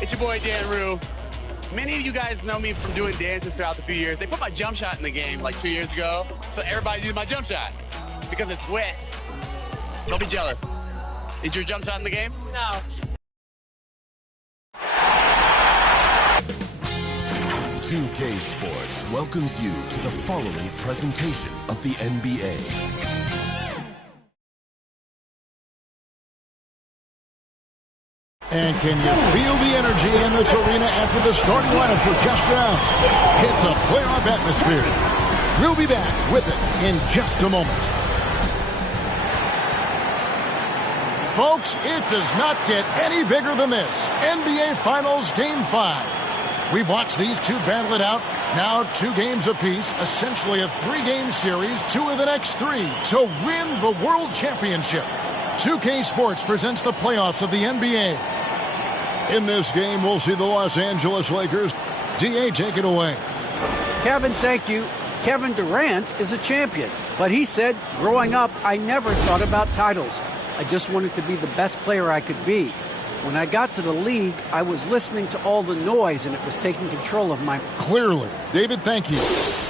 It's your boy, Dan Rue. Many of you guys know me from doing dances throughout the few years. They put my jump shot in the game like 2 years ago, so everybody uses my jump shot because it's wet. Don't be jealous. Is your jump shot in the game? No. Nba2k Sports welcomes you to the following presentation of the NBA. And can you feel the energy in this arena after the starting lineups were just announced? It's a playoff atmosphere. We'll be back with it in just a moment. Folks, it does not get any bigger than this. NBA Finals Game 5. We've watched these two battle it out. Now 2 games apiece, essentially a 3-game series, 2 of the next 3 to win the World Championship. 2K Sports presents the playoffs of the NBA. In this game, we'll see the Los Angeles Lakers. D.A., take it away. Kevin, thank you. Kevin Durant is a champion, but he said, growing up, I never thought about titles. I just wanted to be the best player I could be. When I got to the league, I was listening to all the noise, and it was taking control of my... Clearly. David, thank you.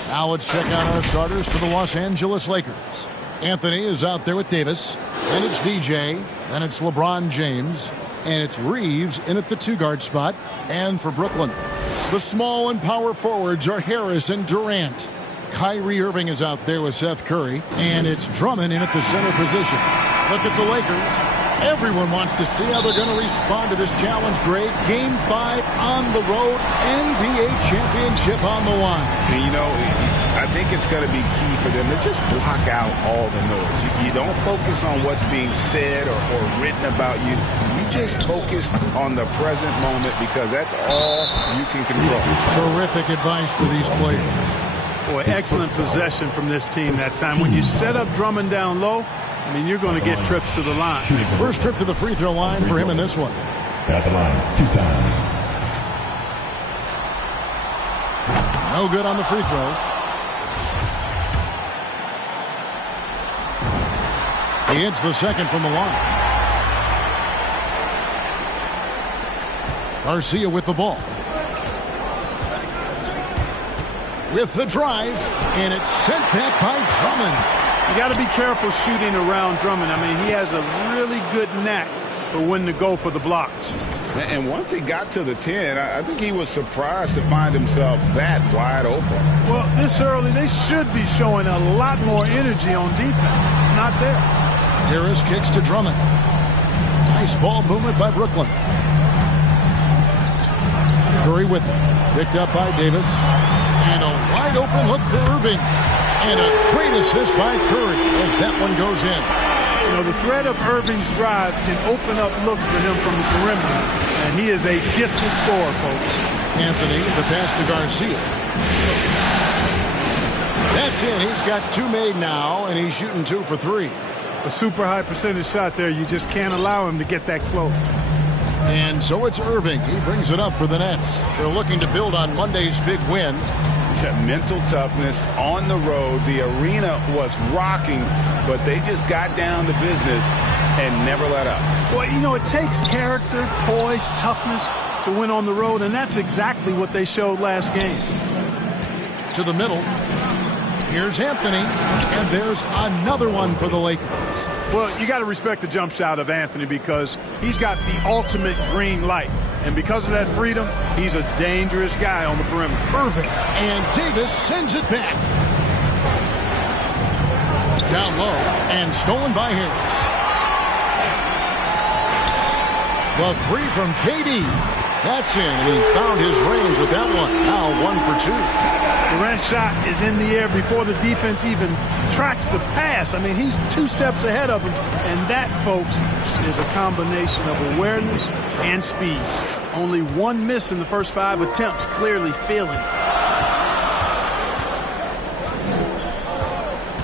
Now let's check out our starters for the Los Angeles Lakers. Anthony is out there with Davis. Then it's DJ. Then it's LeBron James. And it's Reeves in at the 2-guard spot. And for Brooklyn, the small and power forwards are Harris and Durant. Kyrie Irving is out there with Seth Curry. And it's Drummond in at the center position. Look at the Lakers. Everyone wants to see how they're going to respond to this challenge, Greg. Game 5 on the road, NBA championship on the line. And you know, I think it's going to be key for them to just block out all the noise. You don't focus on what's being said or written about you. You just focus on the present moment because that's all you can control. Terrific advice for these players. Boy, excellent possession from this team that time. When you set up Drummond down low, I mean, you're going to get trips to the line. First trip to the free throw line for him in this one. At the line, 2 times. No good on the free throw. He hits the second from the line. Garcia with the ball. With the drive, and it's sent back by Drummond. You got to be careful shooting around Drummond. I mean, he has a really good knack for when to go for the blocks. And once he got to the 10, I think he was surprised to find himself that wide open. Well, this early, they should be showing a lot more energy on defense. It's not there. Harris kicks to Drummond. Nice ball movement by Brooklyn. Curry with it. Picked up by Davis. And a wide open look for Irving. And a great assist by Curry as that one goes in. You know, the threat of Irving's drive can open up looks for him from the perimeter. And he is a gifted scorer, folks. Anthony, the pass to Garcia. That's it. He's got 2 made now, and he's shooting 2 for 3. A super high percentage shot there. You just can't allow him to get that close. And so it's Irving. He brings it up for the Nets. They're looking to build on Monday's big win. Mental toughness on the road. The arena was rocking, but they just got down to business and never let up. Well, you know, it takes character, poise, toughness to win on the road, and that's exactly what they showed last game. To the middle. Here's Anthony, and there's another one for the Lakers. Well, you got to respect the jump shot of Anthony because he's got the ultimate green light. And because of that freedom, he's a dangerous guy on the perimeter. Irving, and Davis sends it back. Down low, and stolen by Harris. The three from KD. That's in, and he found his range with that one. Now 1 for 2. Durant's shot is in the air before the defense even tracks the pass. I mean, he's 2 steps ahead of him. And that, folks, is a combination of awareness and speed. Only 1 miss in the first 5 attempts, clearly feeling it.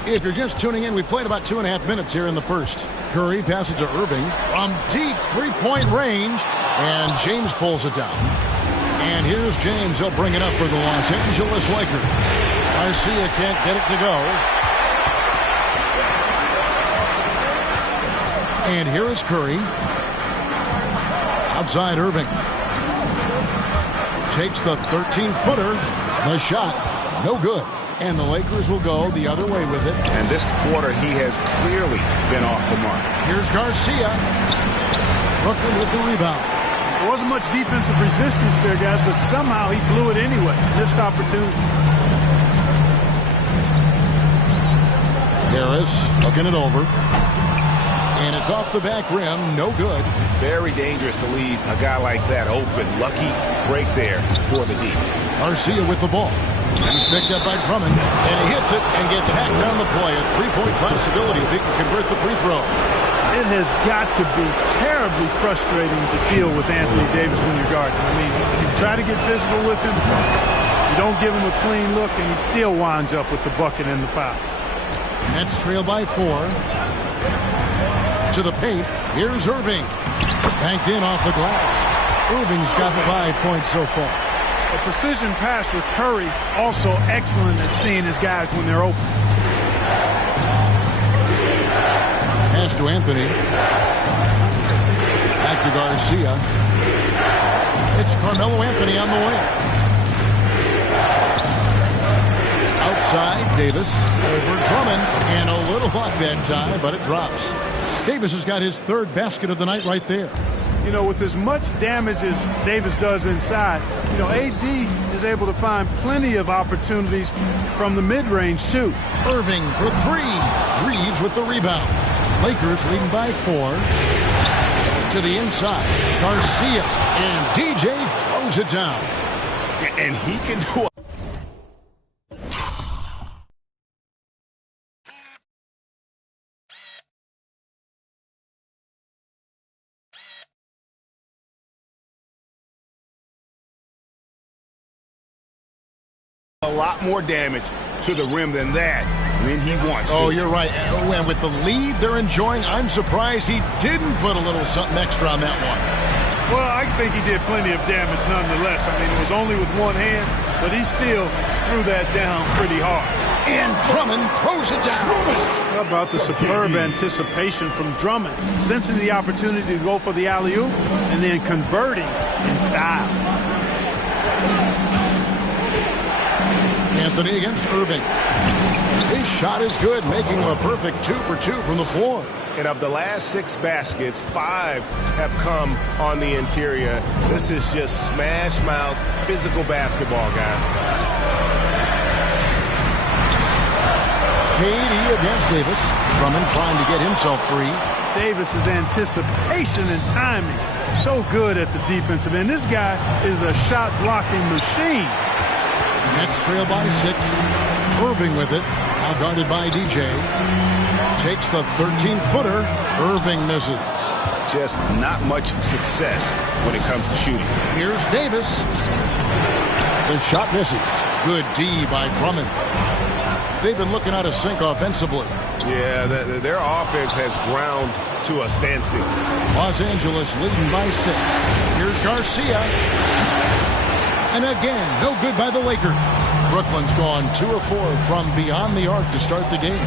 If you're just tuning in, we played about 2.5 minutes here in the first. Curry passes to Irving from deep 3-point range, and James pulls it down. And here's James. He'll bring it up for the Los Angeles Lakers. Garcia can't get it to go. And here is Curry. Outside Irving. Takes the 13-footer. The shot, no good. And the Lakers will go the other way with it. And this quarter, he has clearly been off the mark. Here's Garcia. Brooklyn with the rebound. There wasn't much defensive resistance there, guys, but somehow he blew it anyway. Missed opportunity. Harris looking it over. And it's off the back rim. No good. Very dangerous to leave a guy like that open. Lucky break there for the D. Garcia with the ball. He's picked up by Drummond, and he hits it and gets hacked down the play. A 3-point possibility if he can convert the free throw. It has got to be terribly frustrating to deal with Anthony Davis when you're guarding. I mean, you try to get physical with him, you don't give him a clean look, and he still winds up with the bucket and the foul. Nets trail by 4. To the paint. Here's Irving. Banked in off the glass. Irving's got 5 points so far. A precision passer, Curry, also excellent at seeing his guys when they're open. Pass to Anthony. Back to Garcia. It's Carmelo Anthony on the wing. Outside, Davis over Drummond. And a little luck that time, but it drops. Davis has got his 3rd basket of the night right there. You know, with as much damage as Davis does inside, you know, AD is able to find plenty of opportunities from the mid-range, too. Irving for 3. Reeves with the rebound. Lakers leading by 4. To the inside. Garcia. And DJ throws it down. And he can do it. A lot more damage to the rim than that when he wants to. Oh, you're right. And with the lead they're enjoying, I'm surprised he didn't put a little something extra on that one. Well, I think he did plenty of damage nonetheless. I mean, it was only with one hand, but he still threw that down pretty hard. And Drummond throws it down. How about the superb anticipation from Drummond, sensing the opportunity to go for the alley-oop and then converting in style. Anthony against Irving. His shot is good, making him a perfect 2 for 2 from the floor. And of the last 6 baskets, 5 have come on the interior. This is just smash mouth physical basketball, guys. KD against Davis. Drummond trying to get himself free. Davis's anticipation and timing, so good at the defensive end. This guy is a shot-blocking machine. Nets trail by 6. Irving with it. Now guarded by DJ. Takes the 13-footer. Irving misses. Just not much success when it comes to shooting. Here's Davis. The shot misses. Good D by Drummond. They've been looking out of sync offensively. Yeah, their offense has ground to a standstill. Los Angeles leading by 6. Here's Garcia. And again, no good by the Lakers. Brooklyn's gone 2 of 4 from beyond the arc to start the game.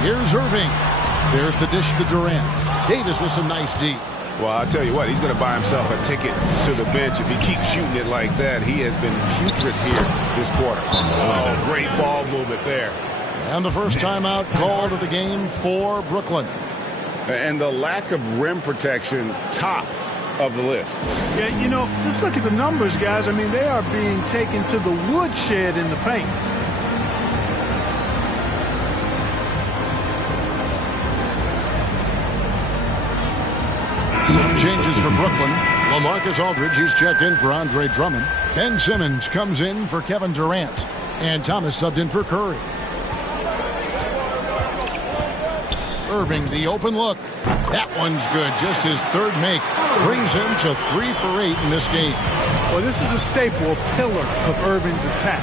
Here's Irving. There's the dish to Durant. Davis with some nice D. Well, I'll tell you what, he's going to buy himself a ticket to the bench. If he keeps shooting it like that, he has been putrid here this quarter. Oh, great ball movement there. And the first timeout called of the game for Brooklyn. And the lack of rim protection, top of the list. Yeah, you know, just look at the numbers, guys. I mean, they are being taken to the woodshed in the paint. Some changes for Brooklyn. LaMarcus Aldridge, he's checked in for Andre Drummond. Ben Simmons comes in for Kevin Durant. And Thomas subbed in for Curry. Irving, the open look. That one's good. Just his third make. Brings him to 3 for 8 in this game. Well, this is a staple, a pillar of Irving's attack.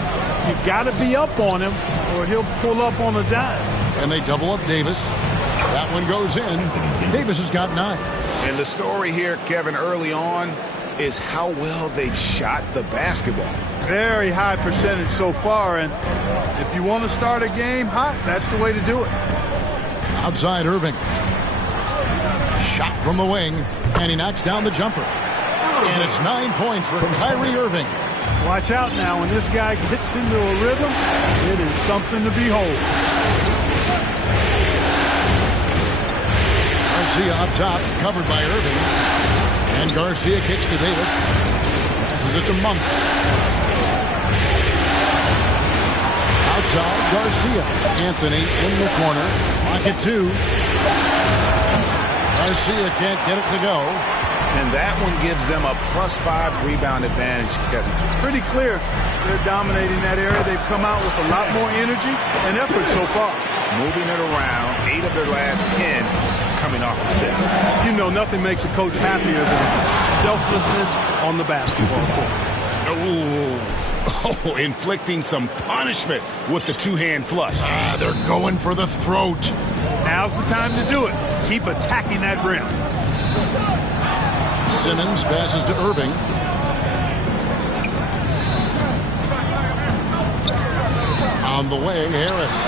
You've got to be up on him or he'll pull up on a dime. And they double up Davis. That one goes in. Davis has got 9. And the story here, Kevin, early on is how well they've shot the basketball. Very high percentage so far, and if you want to start a game hot, that's the way to do it. Outside Irving. Shot from the wing, and he knocks down the jumper. And it's 9 points for Kyrie Irving. Watch out now. When this guy gets into a rhythm, it is something to behold. Garcia up top, covered by Irving. And Garcia kicks to Davis. Passes it to Monk. Outside, Garcia. Anthony in the corner. Pocket 2. Garcia can't get it to go. And that one gives them a +5 rebound advantage, Kevin. Pretty clear. They're dominating that area. They've come out with a lot more energy and effort so far. Moving it around, 8 of their last 10 coming off assists. You know, nothing makes a coach happier than selflessness on the basketball court. Oh, inflicting some punishment with the two-hand flush. They're going for the throat. Now's the time to do it. Keep attacking that rim. Simmons passes to Irving. On the way, Harris.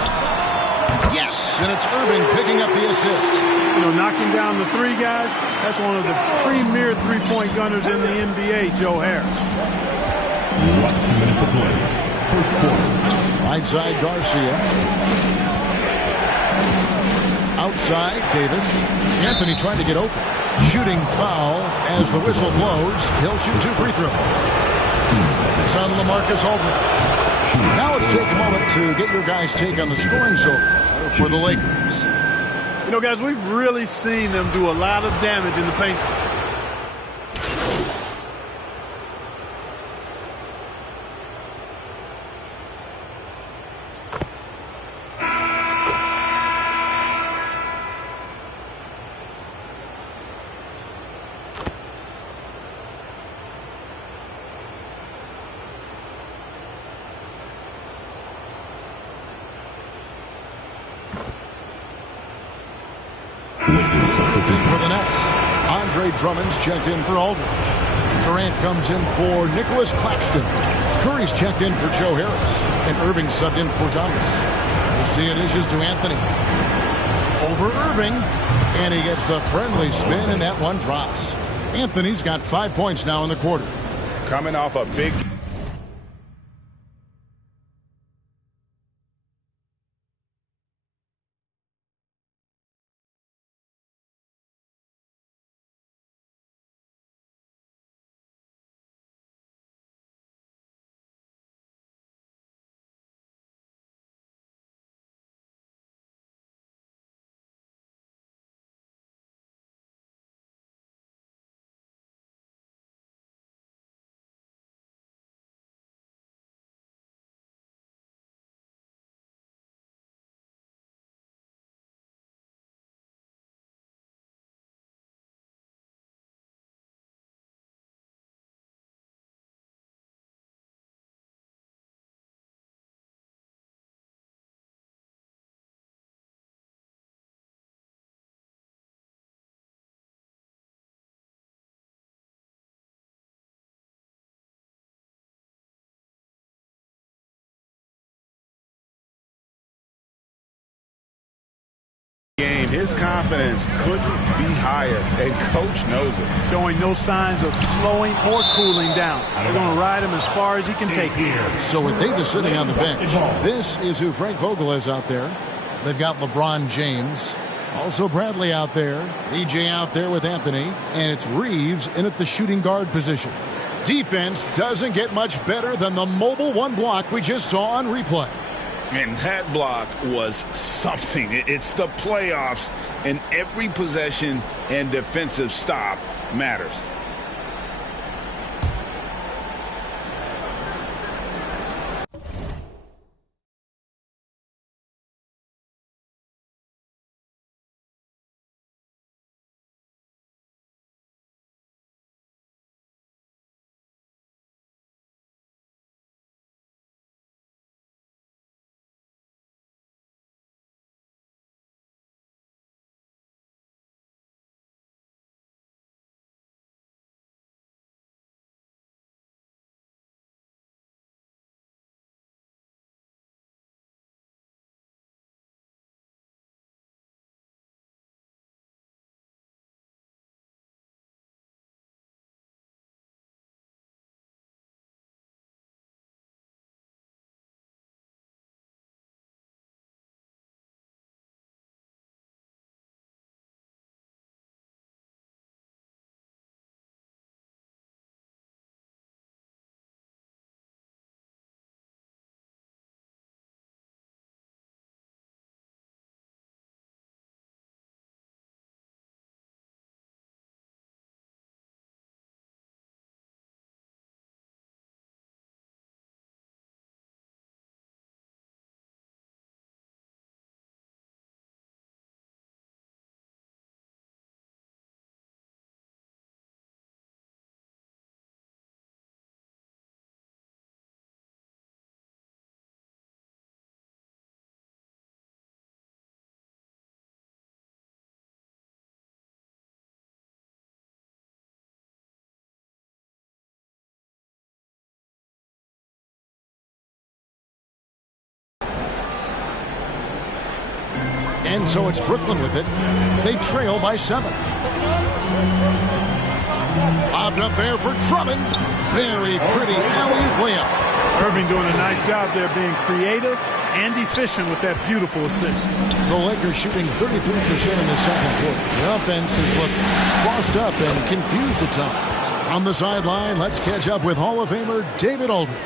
Yes, and it's Irving picking up the assist. You know, knocking down the 3 guys, that's one of the premier three-point gunners in the NBA, Joe Harris. 2 minutes to play. First quarter. Right side, Garcia. Outside, Davis. Anthony trying to get open. Shooting foul as the whistle blows. He'll shoot 2 free throws. It's on LaMarcus Aldridge. Now let's take a moment to get your guys' take on the scoring so far for the Lakers. You know, guys, we've really seen them do a lot of damage in the paint. For the Nets, Andre Drummond's checked in for Aldridge. Durant comes in for Nicholas Claxton. Curry's checked in for Joe Harris. And Irving subbed in for Thomas. Garcia dishes to Anthony. Over Irving. And he gets the friendly spin, and that one drops. Anthony's got 5 points now in the quarter. Coming off a big... game. His confidence couldn't be higher, and coach knows it. Showing no signs of slowing or cooling down. They're going to ride him as far as he can take him. So with Davis sitting on the bench, this is who Frank Vogel is out there. They've got LeBron James, Also Bradley out there. DJ out there with Anthony. And it's Reeves in at the shooting guard position. Defense doesn't get much better than the mobile one block we just saw on replay. And that block was something. It's the playoffs, and every possession and defensive stop matters. And so it's Brooklyn with it. They trail by 7. Lobbed up there for Drummond. Very pretty alley-oop layup. Irving doing a nice job there being creative and efficient with that beautiful assist. The Lakers shooting 33% in the second quarter. The offense has looked crossed up and confused at times. On the sideline, let's catch up with Hall of Famer David Aldridge.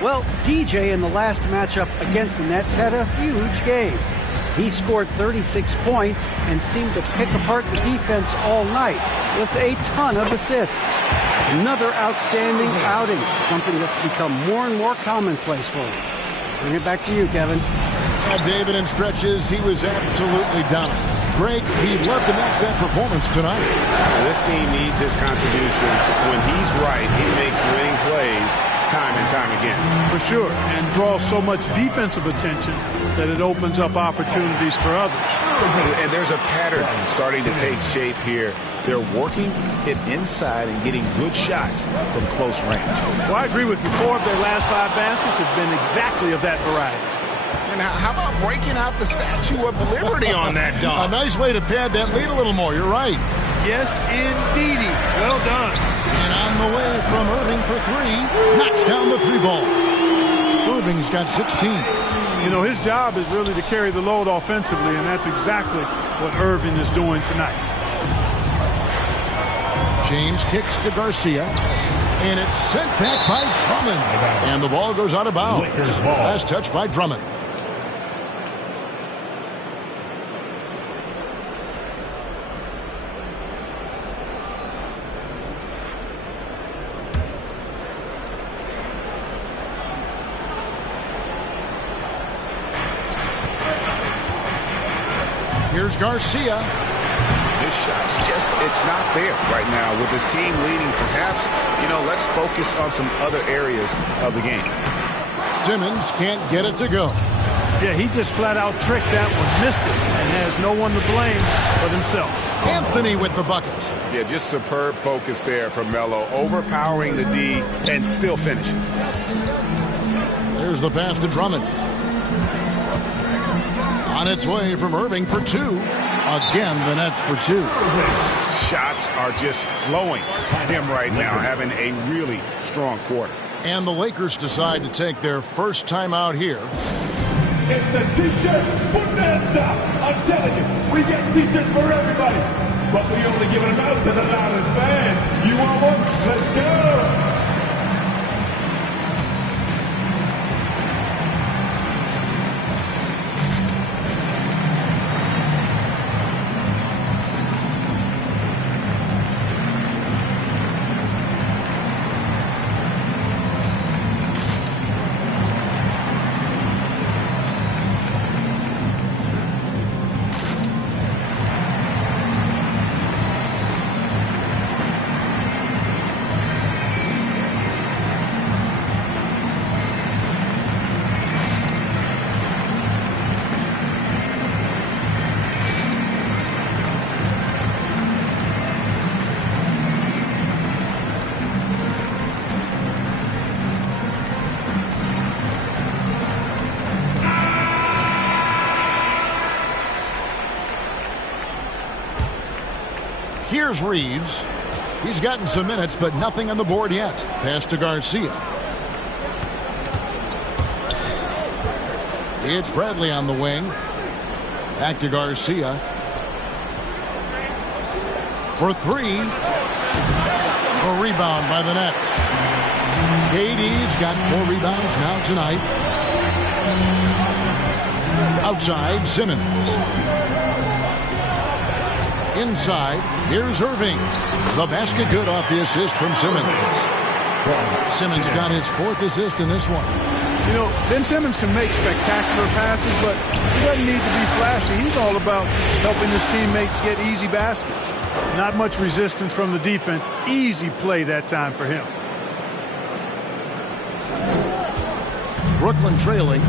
Well, DJ in the last matchup against the Nets had a huge game. He scored 36 points and seemed to pick apart the defense all night with a ton of assists. Another outstanding outing, something that's become more and more commonplace for him. Bring it back to you, Kevin. David, in stretches, he was absolutely dominant. Greg, he'd love to match that performance tonight. This team needs his contributions. When he's right, he makes winning plays time and time again. For sure, and draws so much defensive attention that it opens up opportunities for others. And there's a pattern starting to take shape here. They're working it inside and getting good shots from close range. Well, I agree with you. 4 of their last 5 baskets have been exactly of that variety. And how about breaking out the Statue of Liberty on that dunk? A nice way to pad that lead a little more. You're right. Yes, indeedy. Well done. And on the way from Irving for 3. Knocks down the 3 ball. Irving's got 16. You know, his job is really to carry the load offensively, and that's exactly what Irving is doing tonight. James kicks to Garcia. And it's sent back by Drummond. And the ball goes out of bounds. Last touch by Drummond. Here's Garcia. His shot's just, it's not there right now. With his team leading, perhaps, you know, let's focus on some other areas of the game. Simmons can't get it to go. Yeah, he just flat out tricked that one, missed it, and has no one to blame but himself. Anthony with the bucket. Yeah, just superb focus there from Melo, overpowering the D and still finishes. There's the pass to Drummond. On its way from Irving for 2. Again, the Nets for 2. Shots are just flowing from him right now, having a really strong quarter. And the Lakers decide to take their first time out here. It's a t-shirt bonanza. I'm telling you, we get t-shirts for everybody. But we only give them out to the loudest fans. You want one? Let's go. Here's Reeves. He's gotten some minutes, but nothing on the board yet. Pass to Garcia. It's Bradley on the wing. Back to Garcia. For three. A rebound by the Nets. KD's got 4 rebounds now tonight. Outside, Simmons. Inside, here's Irving. The basket good off the assist from Simmons. Simmons got his 4th assist in this one. You know, Ben Simmons can make spectacular passes, but he doesn't need to be flashy. He's all about helping his teammates get easy baskets. Not much resistance from the defense. Easy play that time for him. Brooklyn trailing.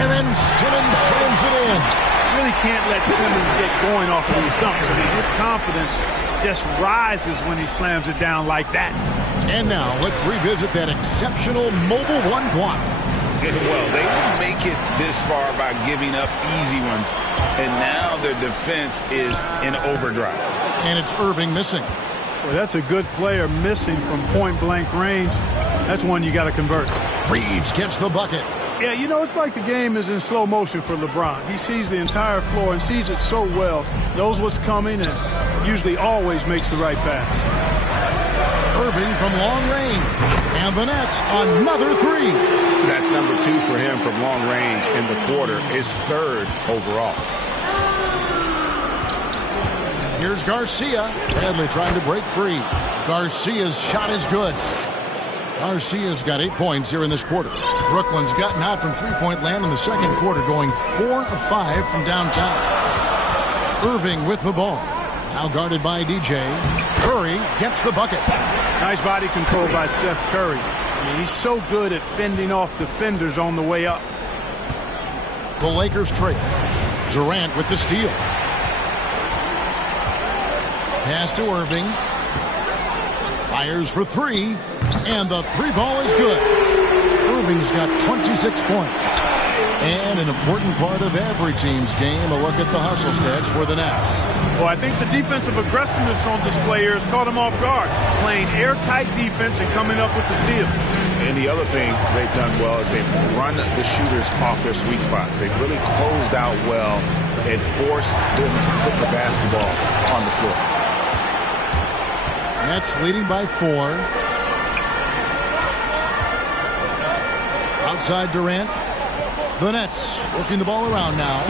And then Simmons slams it in. Really can't let Simmons get going off of these dunks. I mean, his confidence just rises when he slams it down like that. And now let's revisit that exceptional mobile one block. Well, they didn't make it this far by giving up easy ones. And now their defense is in overdrive. And it's Irving missing. Well, that's a good player missing from point-blank range. That's one you got to convert. Reeves gets the bucket. Yeah, you know, it's like the game is in slow motion for LeBron. He sees the entire floor and sees it so well, knows what's coming, and usually always makes the right pass. Irving from long range. And the Nets, another 3. That's number 2 for him from long range in the quarter. His 3rd overall. Here's Garcia. Bradley trying to break free. Garcia's shot is good. Garcia's got 8 points here in this quarter. Brooklyn's gotten out from three-point land in the second quarter, going 4 of 5 from downtown. Irving with the ball. Now guarded by DJ. Curry gets the bucket. Nice body control by Seth Curry. I mean, he's so good at fending off defenders on the way up. The Lakers trail. Durant with the steal. Pass to Irving. Fires for 3. And the 3 ball is good. Irving's got 26 points. And an important part of every team's game, a look at the hustle stats for the Nets. Well, I think the defensive aggressiveness on display here has caught them off guard. Playing airtight defense and coming up with the steal. And the other thing they've done well is they've run the shooters off their sweet spots. They've really closed out well and forced them to put the basketball on the floor. Nets leading by 4. Outside Durant. The Nets working the ball around now.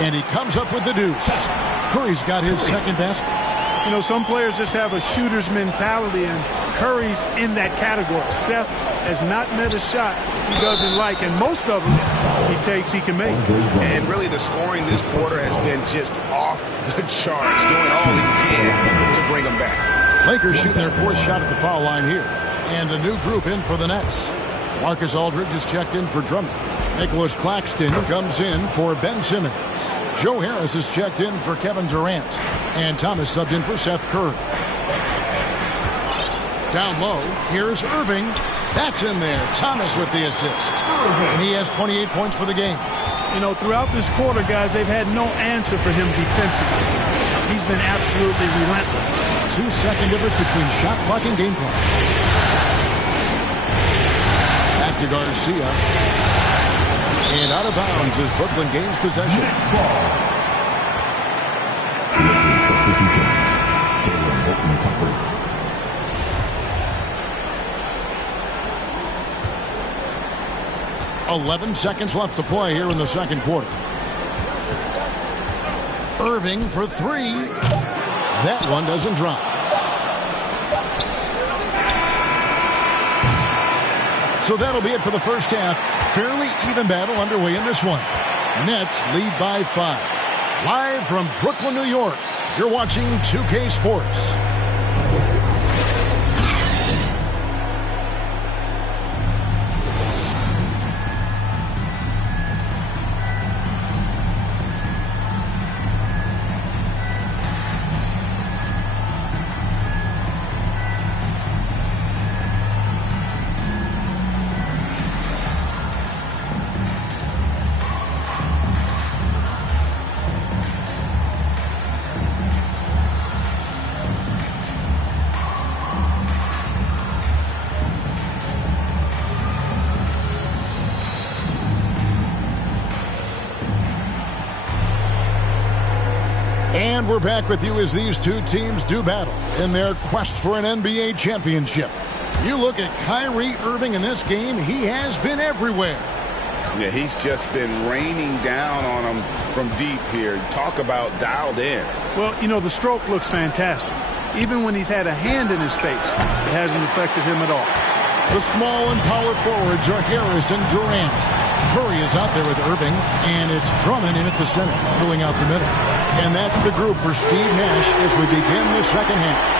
And he comes up with the deuce. Curry's got his second basket. You know, some players just have a shooter's mentality, and Curry's in that category. Seth has not met a shot he doesn't like, and most of them he takes he can make. And really the scoring this quarter has been just off the charts, doing all he can to bring them back. Lakers shooting their 4th shot at the foul line here. And a new group in for the Nets. Marcus Aldridge is checked in for Drummond. Nicholas Claxton comes in for Ben Simmons. Joe Harris is checked in for Kevin Durant. And Thomas subbed in for Seth Curry. Down low, here's Irving. That's in there. Thomas with the assist. And he has 28 points for the game. You know, throughout this quarter, guys, they've had no answer for him defensively. He's been absolutely relentless. 2-second difference between shot clock and game clock. Back Back to Garcia. And out of bounds as Brooklyn gains possession. Next ball. Referee substitutions. Taylor Bolton Tucker. 11 seconds left to play here in the second quarter. Irving for three. That one doesn't drop. So that'll be it for the first half. Fairly even battle underway in this one. Nets lead by 5. Live from Brooklyn, New York, you're watching 2K Sports. And we're back with you as these two teams do battle in their quest for an NBA championship. You look at Kyrie Irving in this game, he has been everywhere. Yeah, he's just been raining down on him from deep here. Talk about dialed in. Well, you know, the stroke looks fantastic. Even when he's had a hand in his face, it hasn't affected him at all. The small and power forwards are Harris and Durant. Curry is out there with Irving, and it's Drummond in at the center, filling out the middle. And that's the group for Steve Nash as we begin the second half.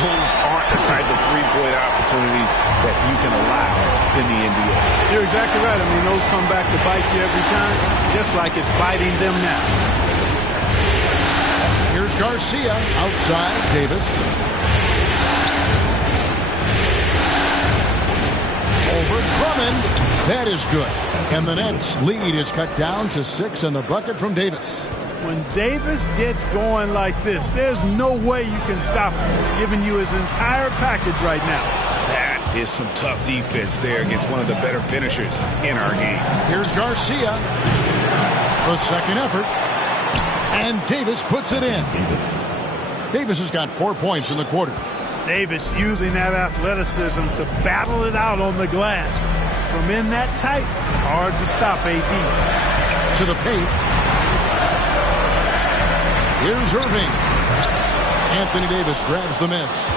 those aren't the type of three-point opportunities that you can allow in the NBA. You're exactly right. I mean, those come back to bite you every time, just like it's biting them now. Here's Garcia outside Davis. Over Drummond. That is good. And the Nets lead is cut down to 6 and the bucket from Davis. When Davis gets going like this, there's no way you can stop him, giving you his entire package right now. That is some tough defense there against one of the better finishers in our game. Here's Garcia. The second effort. And Davis puts it in. Davis has got 4 points in the quarter. Davis using that athleticism to battle it out on the glass. From in that tight, hard to stop AD. To the paint. Here's Irving. Anthony Davis grabs the miss.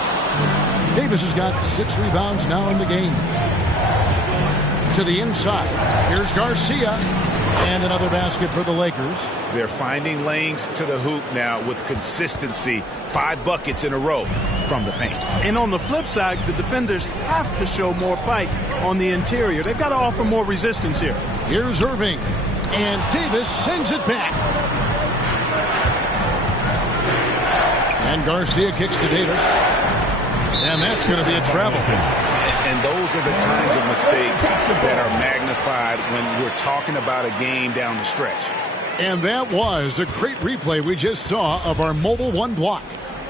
Davis has got 6 rebounds now in the game. To the inside. Here's Garcia. And another basket for the Lakers. They're finding lanes to the hoop now with consistency. 5 buckets in a row from the paint. And on the flip side, the defenders have to show more fight on the interior. They've got to offer more resistance here. Here's Irving. And Davis sends it back. And Garcia kicks to Davis. And that's going to be a travel. And those are the kinds of mistakes that are magnified when we're talking about a game down the stretch. And that was a great replay we just saw of our Mobile One block.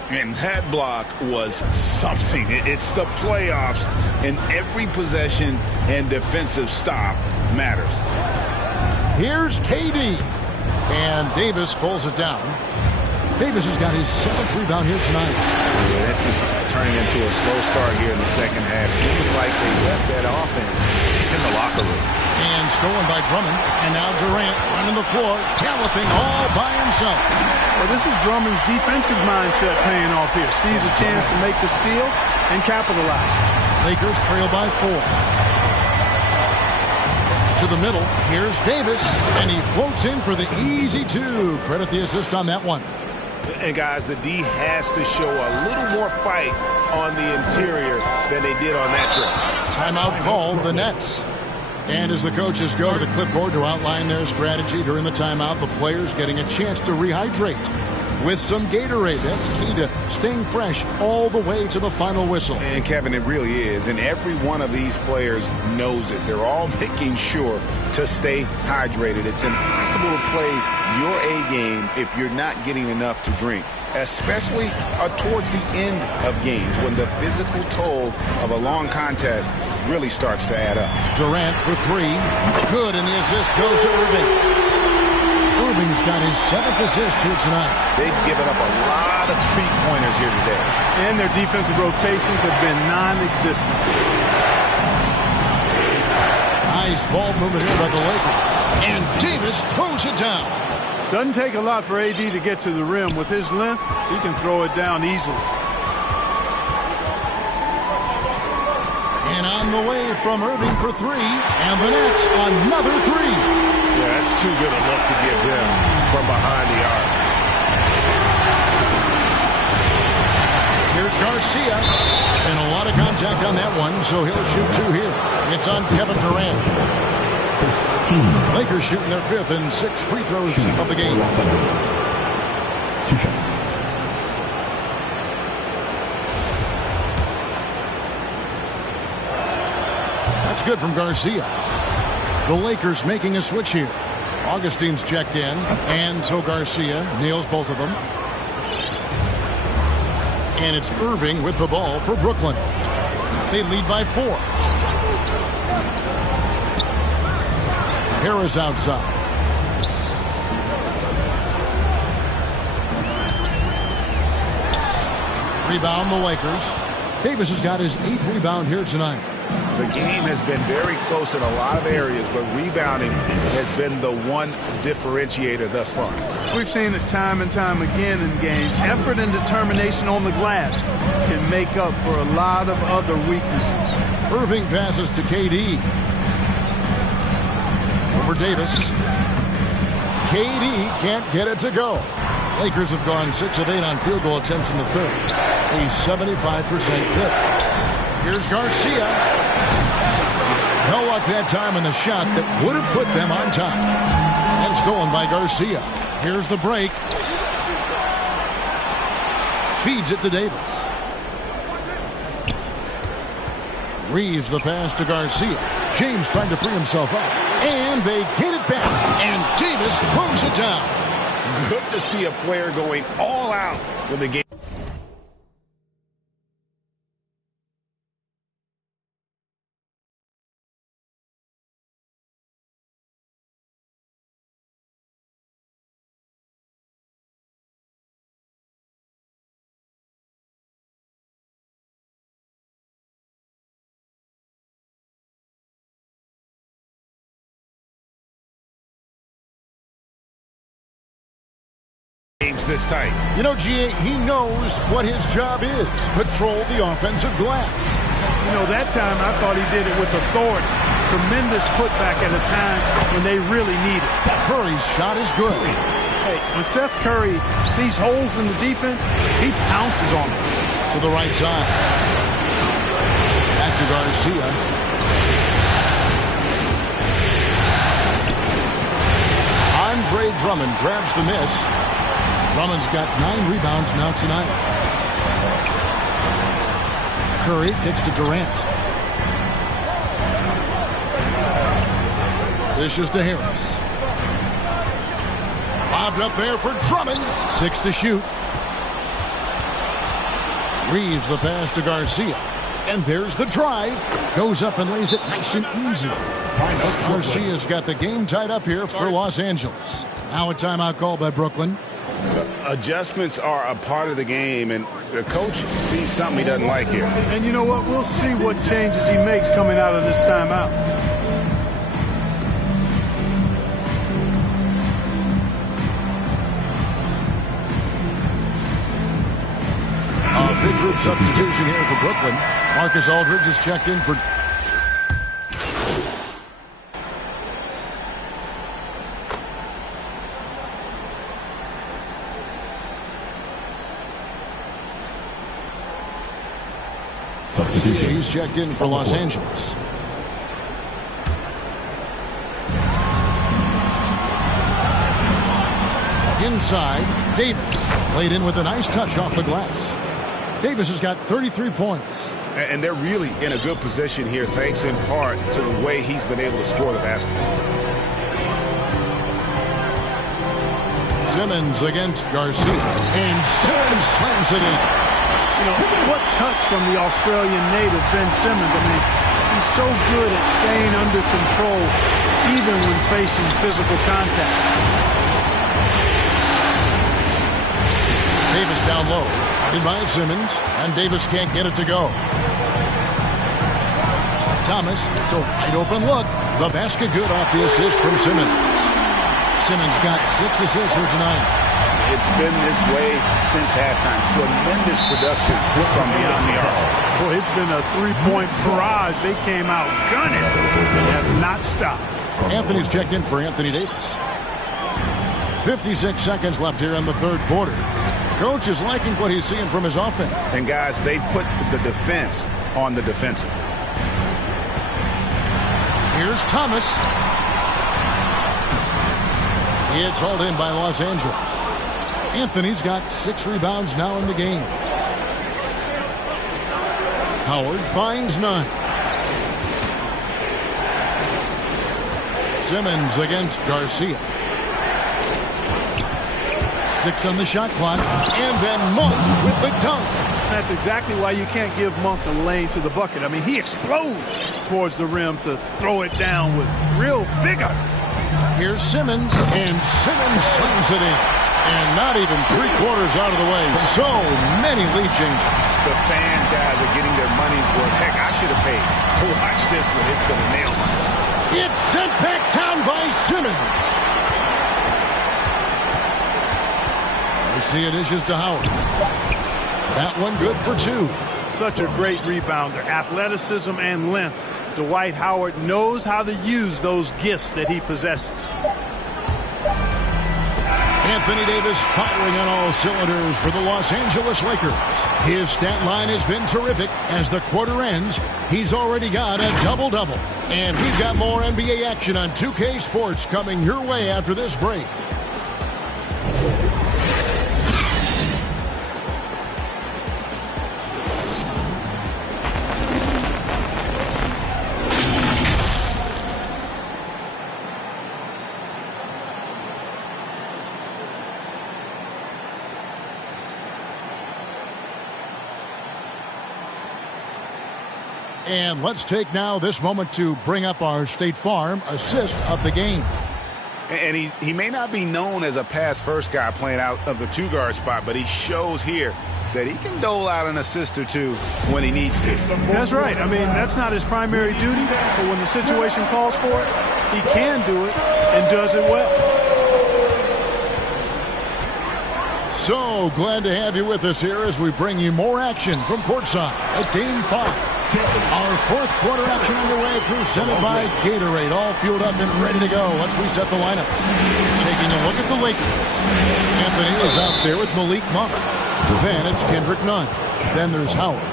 And that block was something. It's the playoffs, and every possession and defensive stop matters. Here's KD. And Davis pulls it down. Davis has got his 7th rebound here tonight. Yeah, this is turning into a slow start here in the second half. Seems like they left that offense in the locker room. And stolen by Drummond. And now Durant running the floor, galloping all by himself. Well, this is Drummond's defensive mindset paying off here. Sees a chance to make the steal and capitalize. Lakers trail by 4. To the middle, here's Davis. And he floats in for the easy 2. Credit the assist on that one. And guys, the D has to show a little more fight on the interior than they did on that trip. Timeout called, the Nets. And as the coaches go to the clipboard to outline their strategy during the timeout, the players getting a chance to rehydrate with some Gatorade. That's key to staying fresh all the way to the final whistle. And Kevin, it really is. And every one of these players knows it. They're all making sure to stay hydrated. It's impossible to play your A game if you're not getting enough to drink, especially towards the end of games when the physical toll of a long contest really starts to add up. Durant for 3. Good, and the assist goes to Irving. Irving's got his 7th assist here tonight. They've given up a lot of 3-pointers here today. And their defensive rotations have been non-existent. Nice ball movement here by the Lakers. And Davis throws it down. Doesn't take a lot for AD to get to the rim. With his length, he can throw it down easily. And on the way from Irving for 3. And the Nets another 3. Yeah, that's too good a look to give him from behind the arc. Here's Garcia. And a lot of contact on that one, so he'll shoot 2 here. It's on Kevin Durant. Lakers shooting their 5th and 6th free throws of the game. 2 shots. That's good from Garcia. The Lakers making a switch here. Augustine's checked in, and so Garcia nails both of them. And it's Irving with the ball for Brooklyn. They lead by 4. Harris outside. Rebound the Lakers. Davis has got his 8th rebound here tonight. The game has been very close in a lot of areas, but rebounding has been the one differentiator thus far. We've seen it time and time again in games. Effort and determination on the glass can make up for a lot of other weaknesses. Irving passes to KD. For Davis. KD can't get it to go. Lakers have gone 6 of 8 on field goal attempts in the third. A 75% clip. Here's Garcia. No luck that time in the shot that would have put them on top. And stolen by Garcia. Here's the break. Feeds it to Davis. Reeves the pass to Garcia. James trying to free himself up. And they get it back. And Davis throws it down. Good to see a player going all out when the game. This tight. You know, G.A., he knows what his job is. Patrol the offensive glass. You know, that time I thought he did it with authority. Tremendous putback at a time when they really need it. Curry's shot is good. Hey, when Seth Curry sees holes in the defense, he pounces on them. To the right side. Back to Garcia. Andre Drummond grabs the miss. Drummond's got 9 rebounds now tonight. Curry kicks to Durant. Dishes to Harris. Lobbed up there for Drummond. 6 to shoot. Reeves the pass to Garcia. And there's the drive. Goes up and lays it nice and easy. Garcia's got the game tied up here for Los Angeles. Now a timeout call by Brooklyn. Adjustments are a part of the game, and the coach sees something he doesn't like here. And you know what? We'll see what changes he makes coming out of this timeout. A big group substitution here for Brooklyn. Marcus Aldridge is checked in for... He's checked in for Los Angeles. Inside, Davis laid in with a nice touch off the glass. Davis has got 33 points. And they're really in a good position here, thanks in part to the way he's been able to score the basketball. Simmons against Garcia. And Simmons slams it in. You know, what touch from the Australian native, Ben Simmons. I mean, he's so good at staying under control, even when facing physical contact. Davis down low. Guarded by Simmons, and Davis can't get it to go. Thomas, it's a wide open look. The basket good off the assist from Simmons. Simmons got 6 assists here tonight. It's been this way since halftime. Tremendous production from beyond the arc. Boy, it's been a three-point barrage. They came out gunning. They have not stopped. Anthony's checked in for Anthony Davis. 56 seconds left here in the third quarter. Coach is liking what he's seeing from his offense. And, guys, they put the defense on the defensive. Here's Thomas. It's hauled in by Los Angeles. Anthony's got 6 rebounds now in the game. Howard finds none. Simmons against Garcia. 6 on the shot clock. And then Monk with the dunk. That's exactly why you can't give Monk a lane to the bucket. I mean, he explodes towards the rim to throw it down with real vigor. Here's Simmons, and Simmons slams it in. And not even 3/4 out of the way. So many lead changes. The fans, guys, are getting their money's worth. Heck, I should have paid to watch this one. It's going to nail me. It's sent back down by Simmons. Garcia dishes to Howard. That one good for 2. Such a great rebounder. Athleticism and length. Dwight Howard knows how to use those gifts that he possesses. Anthony Davis firing on all cylinders for the Los Angeles Lakers. His stat line has been terrific. As the quarter ends, he's already got a double-double. And we've got more NBA action on 2K Sports coming your way after this break. And let's take now this moment to bring up our State Farm assist of the game. And he may not be known as a pass-first guy playing out of the two-guard spot, but he shows here that he can dole out an assist or two when he needs to. That's right. I mean, that's not his primary duty, but when the situation calls for it, he can do it and does it well. So glad to have you with us here as we bring you more action from courtside at Game 5. Our fourth quarter action underway, presented by Gatorade. All fueled up and ready to go. Let's reset the lineups. Taking a look at the Lakers. Anthony is out there with Malik Monk. Then it's Kendrick Nunn. Then there's Howard.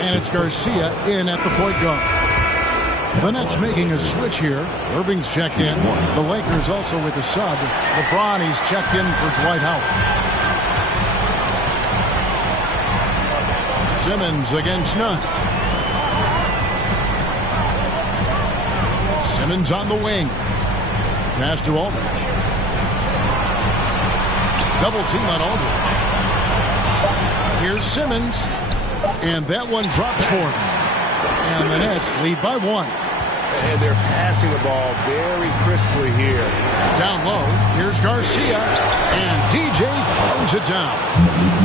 And it's Garcia in at the point guard. The Nets making a switch here. Irving's checked in. The Lakers also with a sub. LeBron, he's checked in for Dwight Howard. Simmons against Nunn. Simmons on the wing. Pass to Aldridge. Double team on Aldridge. Here's Simmons. And that one drops for him. And the Nets lead by 1. And they're passing the ball very crisply here. Down low. Here's Garcia. And DJ throws it down.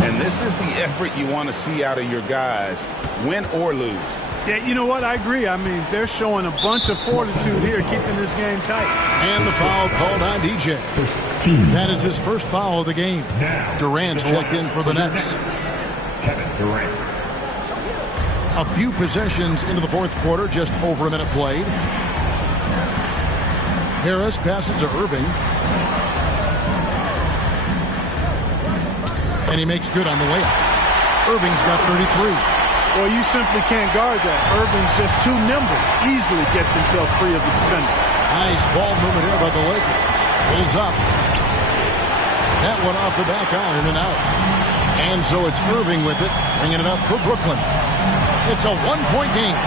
And this is the effort you want to see out of your guys, win or lose. Yeah, you know what? I agree. I mean, they're showing a bunch of fortitude here, keeping this game tight. And the foul called on DJ. That is his first foul of the game. Durant's checked in for the Nets. Kevin Durant. A few possessions into the fourth quarter, just over a minute played. Harris passes to Irving. And he makes good on the layup. Irving's got 33. Well, you simply can't guard that. Irving's just too nimble. Easily gets himself free of the defender. Nice ball movement here by the Lakers. Pulls up. That one off the back iron and out. And so it's Irving with it, bringing it up for Brooklyn. It's a one-point game.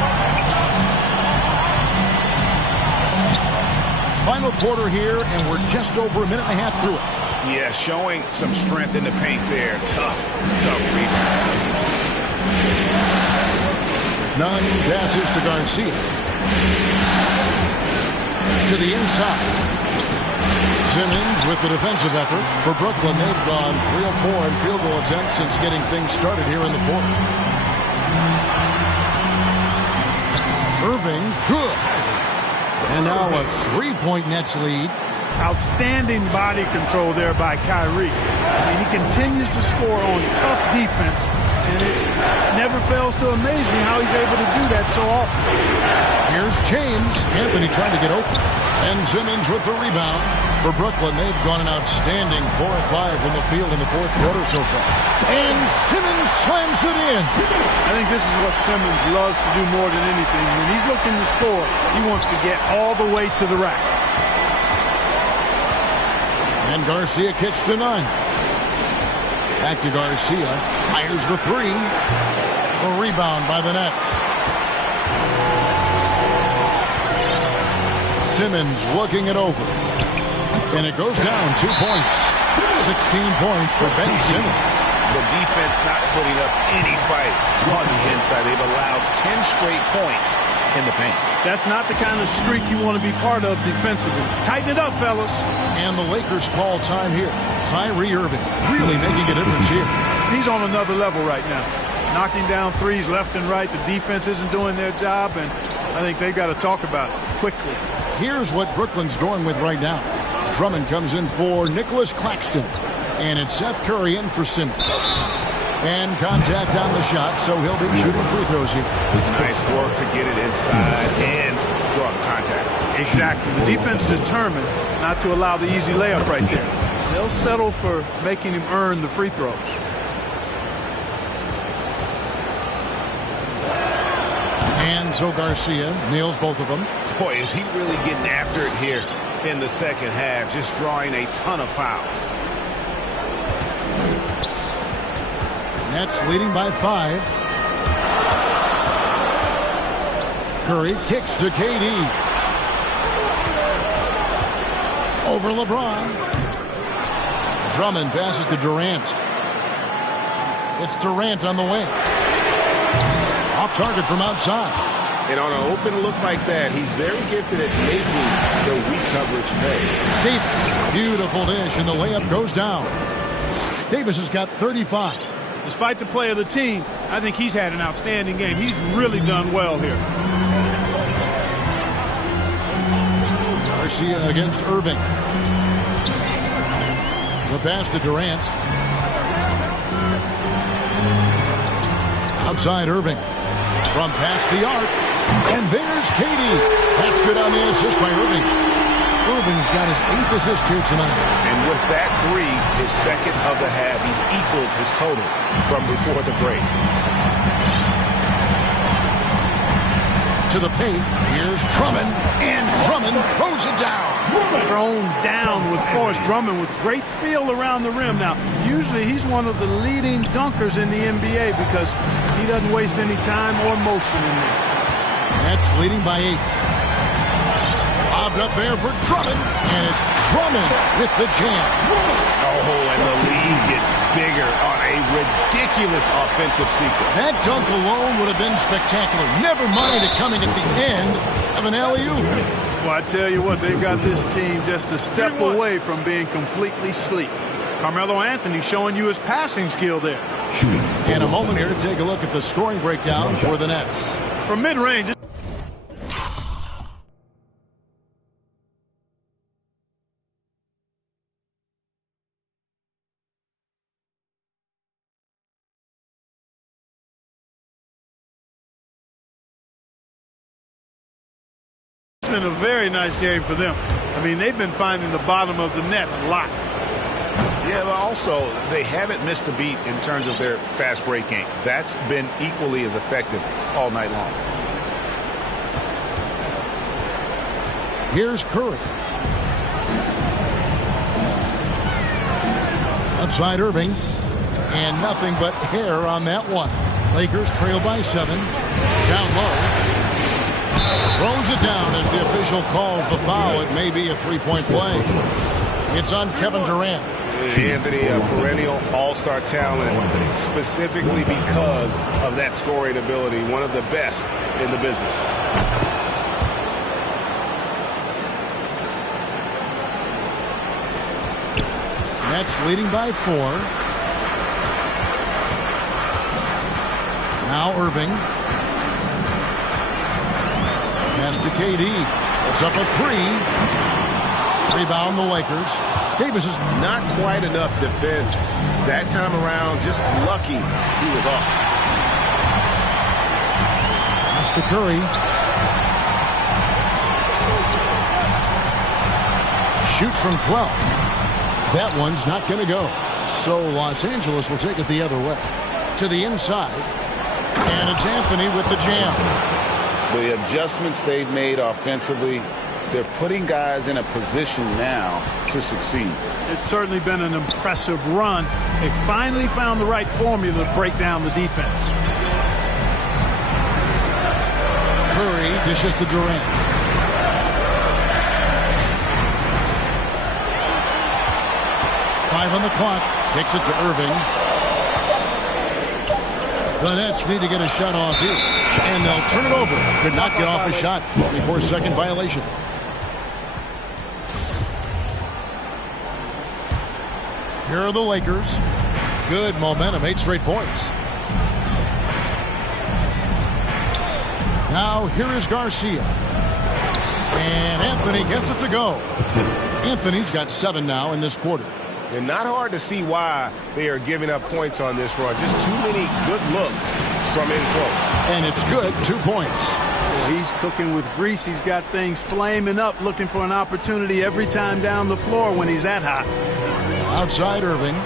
Final quarter here, and we're just over a minute and a half through it. Yeah, showing some strength in the paint there. Tough rebound. Nunn passes to Garcia. To the inside. Simmons with the defensive effort. For Brooklyn, they've gone 3 of 4 in field goal attempts since getting things started here in the fourth. Irving, good. And now a 3-point Nets lead. Outstanding body control there by Kyrie. I mean, he continues to score on tough defense, and it never fails to amaze me how he's able to do that so often. Here's James. Anthony trying to get open. And Simmons with the rebound. For Brooklyn, they've gone an outstanding 4 of 5 from the field in the fourth quarter so far. And Simmons slams it in. I think this is what Simmons loves to do more than anything. When he's looking to score, he wants to get all the way to the rack. And Garcia kicks to Nunn. Back to Garcia. Fires the 3. A rebound by the Nets. Simmons looking it over. And it goes down 2 points. 16 points for Ben Simmons. The defense not putting up any fight on the inside. They've allowed 10 straight points in the paint. That's not the kind of streak you want to be part of defensively. Tighten it up, fellas. And the Lakers call time here. Kyrie Irving really making a difference here. He's on another level right now. Knocking down threes left and right. The defense isn't doing their job, and I think they've got to talk about it quickly. Here's what Brooklyn's going with right now. Drummond comes in for Nicholas Claxton. And it's Seth Curry in for Simmons. And contact on the shot, so he'll be shooting free throws here. Nice work to get it inside and draw the contact. Exactly. The defense determined not to allow the easy layup right there. They'll settle for making him earn the free throws. And so Garcia nails both of them. Boy, is he really getting after it here in the second half, just drawing a ton of fouls. Nets leading by 5. Curry kicks to KD. Over LeBron. Drummond passes to Durant. It's Durant on the wing. Off target from outside. And on an open look like that, he's very gifted at making the weak coverage pay. Davis, beautiful dish, and the layup goes down. Davis has got 35. Despite the play of the team, I think he's had an outstanding game. He's really done well here. Garcia against Irving. The pass to Durant. Outside Irving. From past the arc. And there's KD. That's good on the assist by Irving. Irving's got his 8th assist here tonight. And with that 3, his second of the half, he's equaled his total from before the break. To the paint, here's Drummond, and Drummond throws it down. Thrown down with force. Drummond with great feel around the rim. Now, usually he's one of the leading dunkers in the NBA because he doesn't waste any time or motion in there. Nets leading by 8. Lobbed up there for Drummond, and it's Drummond with the jam. Oh, and the lead gets bigger on a ridiculous offensive sequence. That dunk alone would have been spectacular. Never mind it coming at the end of an alley-oop. Well, I tell you what, they've got this team just a step away from being completely sleep. Carmelo Anthony showing you his passing skill there. In a moment here to take a look at the scoring breakdown for the Nets. From mid-range. It's been a very nice game for them. I mean, they've been finding the bottom of the net a lot. Yeah, but also, they haven't missed a beat in terms of their fast break game. That's been equally as effective all night long. Here's Curry. Outside Irving. And nothing but hair on that one. Lakers trail by 7. Down low. Throws it down as the official calls the foul. It may be a three-point play. It's on Kevin Durant. Anthony, a perennial all-star talent, specifically because of that scoring ability, one of the best in the business. Nets leading by 4. Now Irving. Pass to KD. It's up a 3. Rebound the Lakers. Davis is not quite enough defense that time around. Just lucky he was off. Pass to Curry. Shoots from 12. That one's not going to go. So Los Angeles will take it the other way. To the inside. And it's Anthony with the jam. The adjustments they've made offensively, they're putting guys in a position now to succeed. It's certainly been an impressive run. They finally found the right formula to break down the defense. Curry dishes to Durant. Five on the clock. Kicks it to Irving. The Nets need to get a shot off here. And they'll turn it over. Could not get off a shot. 24-second violation. Here are the Lakers. Good momentum. 8 straight points. Now here is Garcia. And Anthony gets it to go. Anthony's got 7 now in this quarter. And not hard to see why they are giving up points on this run. Just too many good looks from in close. And it's good. 2 points. Well, he's cooking with grease. He's got things flaming up, looking for an opportunity every time down the floor when he's that hot. Outside Irving.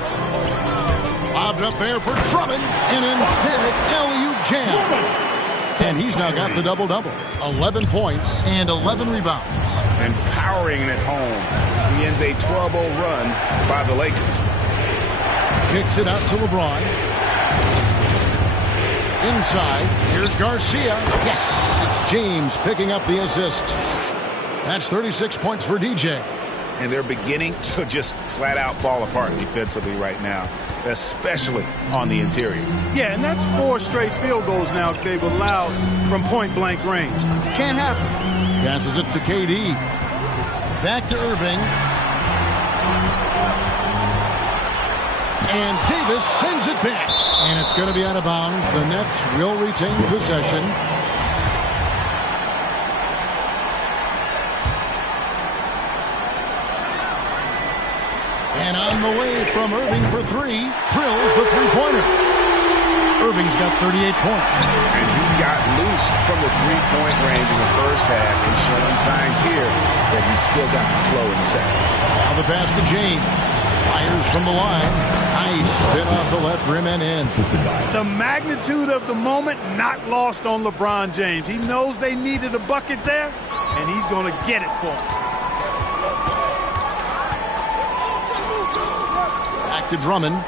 Lobbed up there for Drummond. An emphatic alley-oop jam. And he's now got the double-double. 11 points and 11 rebounds. Empowering at home. He ends a 12-0 run by the Lakers. Kicks it out to LeBron. Inside. Here's Garcia. Yes, it's James picking up the assist. That's 36 points for DJ. And they're beginning to just flat-out fall apart defensively right now, especially on the interior. Yeah, and that's 4 straight field goals now they've allowed from point-blank range. Can't happen. Passes it to KD. Back to Irving. And Davis sends it back. And it's going to be out of bounds. The Nets will retain possession. And on the way from Irving for 3. Drills the three-pointer. Irving's got 38 points. And he got loose from the three-point range in the first half and showing signs here that he's still got the flow in the second. Now the pass to James. Fires from the line. Nice spin off the left rim and in. The magnitude of the moment not lost on LeBron James. He knows they needed a bucket there, and he's going to get it for them. Back to Drummond.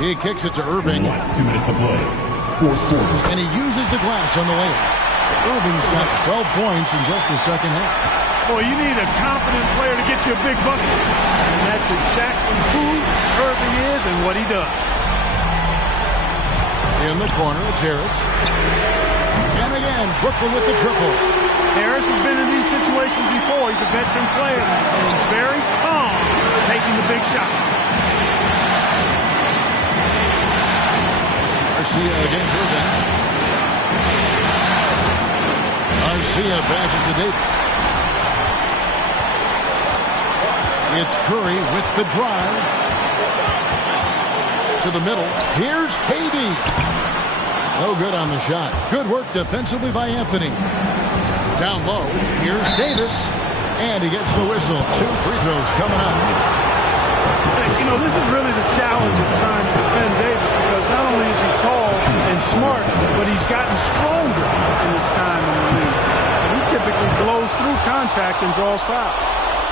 He kicks it to Irving. 2 minutes to play. 4th quarter. And he uses the glass on the layup. Irving's got 12 points in just the second half. Boy, you need a confident player to get you a big bucket. And that's exactly who Irving is and what he does. In the corner, it's Harris. And again, Brooklyn with the triple. Harris has been in these situations before. He's a veteran player and he's very calm taking the big shots. Garcia against Irving. Garcia passes to Davis. It's Curry with the drive. To the middle. Here's KD. No good on the shot. Good work defensively by Anthony. Down low. Here's Davis. And he gets the whistle. 2 free throws coming up. You know, this is really the challenge of trying to defend Davis because not only is he tall and smart, but he's gotten stronger in his time in the league. And he typically blows through contact and draws fouls.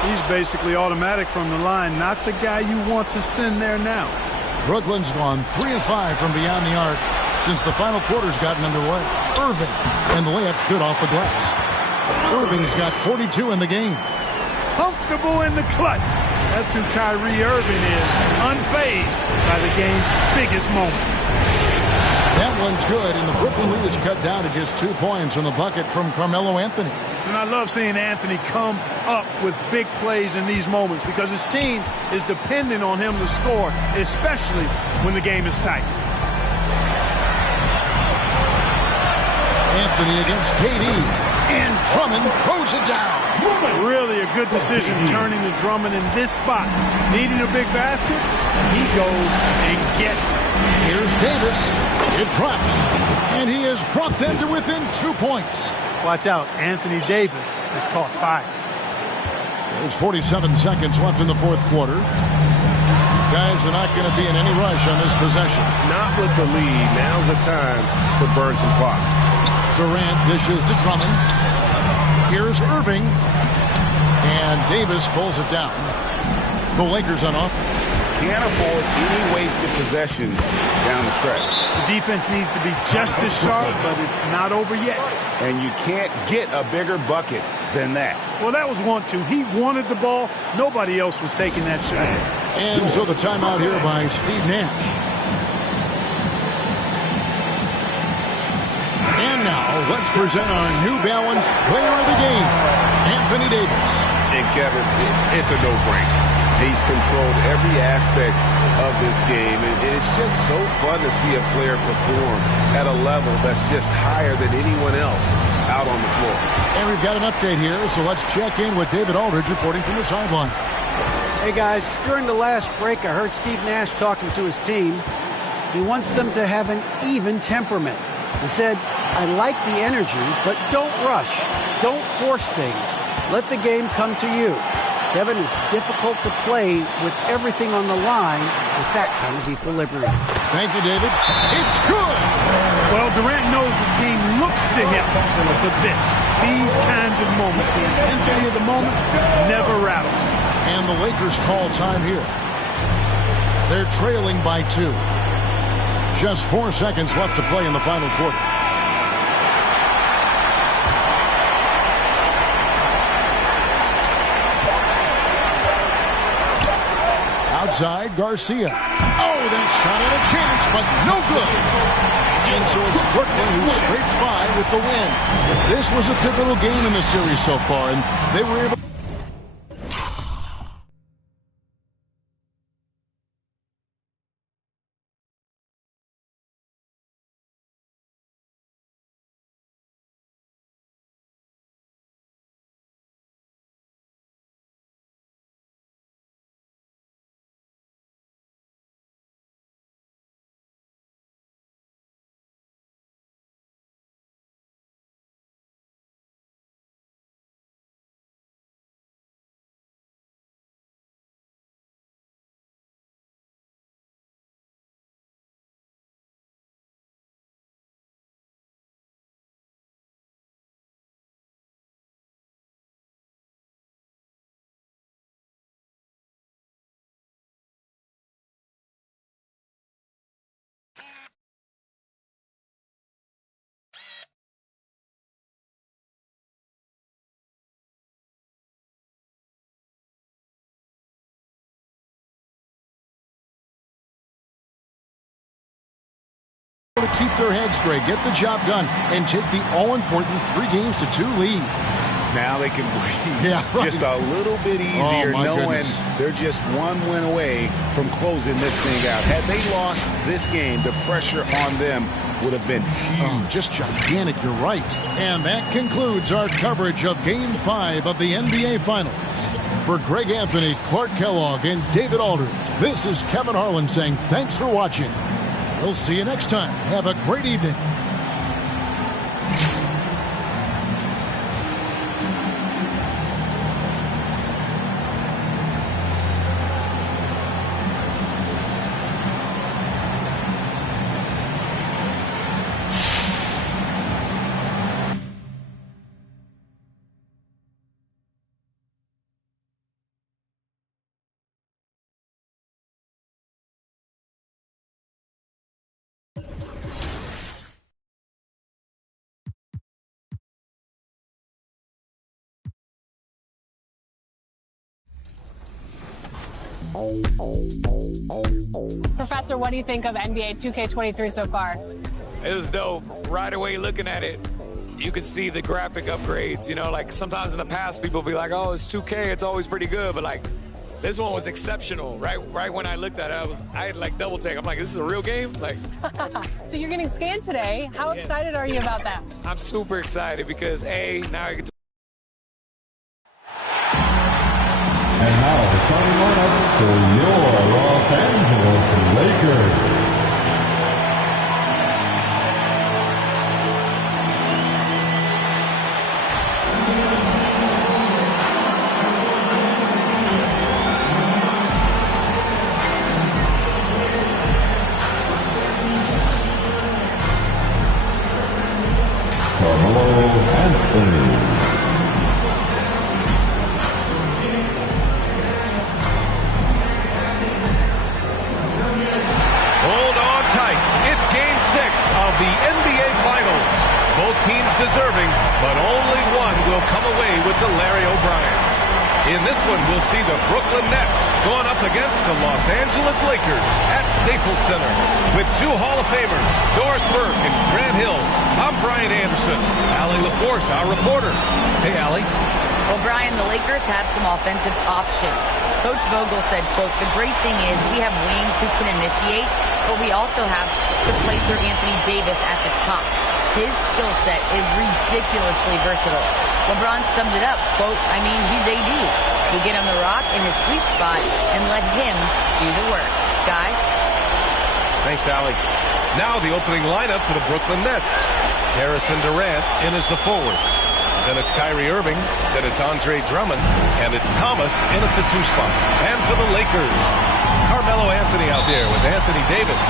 He's basically automatic from the line, not the guy you want to send there now. Brooklyn's gone 3 of 5 from beyond the arc since the final quarter's gotten underway. Irving, and the layup's good off the glass. Irving's got 42 in the game. Comfortable in the clutch. That's who Kyrie Irving is, unfazed by the game's biggest moments. That one's good, and the Brooklyn lead is cut down to just 2 points from the bucket from Carmelo Anthony. And I love seeing Anthony come up with big plays in these moments because his team is dependent on him to score, especially when the game is tight. Anthony against KD. And Drummond throws it down. Really a good decision turning to Drummond in this spot. Needing a big basket, he goes and gets it. Here's Davis. It drops. And he has brought them to within 2 points. Watch out. Anthony Davis has caught fire. There's 47 seconds left in the 4th quarter. Guys are not going to be in any rush on this possession. Not with the lead. Now's the time to burn some clock. Durant dishes to Drummond. Here's Irving. And Davis pulls it down. The Lakers on offense. Can't afford any wasted possessions down the stretch. The defense needs to be just as sharp, but it's not over yet. And you can't get a bigger bucket than that. Well, that was 1-2. He wanted the ball. Nobody else was taking that shot. And so the timeout here by Steve Nash. And now, let's present our New Balance Player of the Game, Anthony Davis. And Kevin, it's a no-brainer. He's controlled every aspect of this game, and it's just so fun to see a player perform at a level that's just higher than anyone else out on the floor. And we've got an update here, so let's check in with David Aldridge reporting from the sideline. Hey, guys, during the last break, I heard Steve Nash talking to his team. He wants them to have an even temperament. He said, I like the energy, but don't rush. Don't force things. Let the game come to you. Kevin, it's difficult to play with everything on the line with that kind of equilibrium. Thank you, David. It's good! Well, Durant knows the team looks to him for this. These kinds of moments, the intensity of the moment never rattles. And the Lakers call time here. They're trailing by 2. Just 4 seconds left to play in the final quarter. Outside, Garcia. Oh, that shot had a chance, but no good. And so it's Brooklyn who scrapes by with the win. This was a pivotal game in the series so far, and they were able to keep their heads straight, get the job done, and take the all-important 3-2 lead. Now they can breathe just a little bit easier, knowing goodness. they're just one win away from closing this thing out. Had they lost this game, the pressure on them would have been huge. Just gigantic, you're right. And that concludes our coverage of Game 5 of the NBA Finals. For Greg Anthony, Clark Kellogg, and David Aldridge, this is Kevin Harlan saying thanks for watching. We'll see you next time. Have a great evening. Professor, what do you think of NBA 2K23 so far? It was dope. Right away looking at it, you could see the graphic upgrades. You know, like sometimes in the past people be like, oh, it's 2K, it's always pretty good. But like this one was exceptional. Right when I looked at it, I had like double take. I'm like, this is a real game? Like. So you're getting scanned today. How excited are you about that? I'm super excited because now I get to. And now the starting lineup for your Los Angeles Lakers. Carmelo Anthony. Of the NBA Finals. Both teams deserving, but only one will come away with the Larry O'Brien. In this one, we'll see the Brooklyn Nets going up against the Los Angeles Lakers at Staples Center. With two Hall of Famers, Doris Burke and Grant Hill, I'm Brian Anderson. Allie LaForce, our reporter. Hey, Allie. Well, Brian, the Lakers have some offensive options. Coach Vogel said, quote, the great thing is we have wings who can initiate, but we also have to play through Anthony Davis at the top. His skill set is ridiculously versatile. LeBron summed it up, quote, I mean, he's AD. You get him the rock in his sweet spot and let him do the work. Guys? Thanks, Allie. Now the opening lineup for the Brooklyn Nets. Harris and Durant in as the forwards. Then it's Kyrie Irving. Then it's Andre Drummond. And it's Thomas in at the 2 spot. And for the Lakers, Carmelo Anthony out there with Anthony Davis.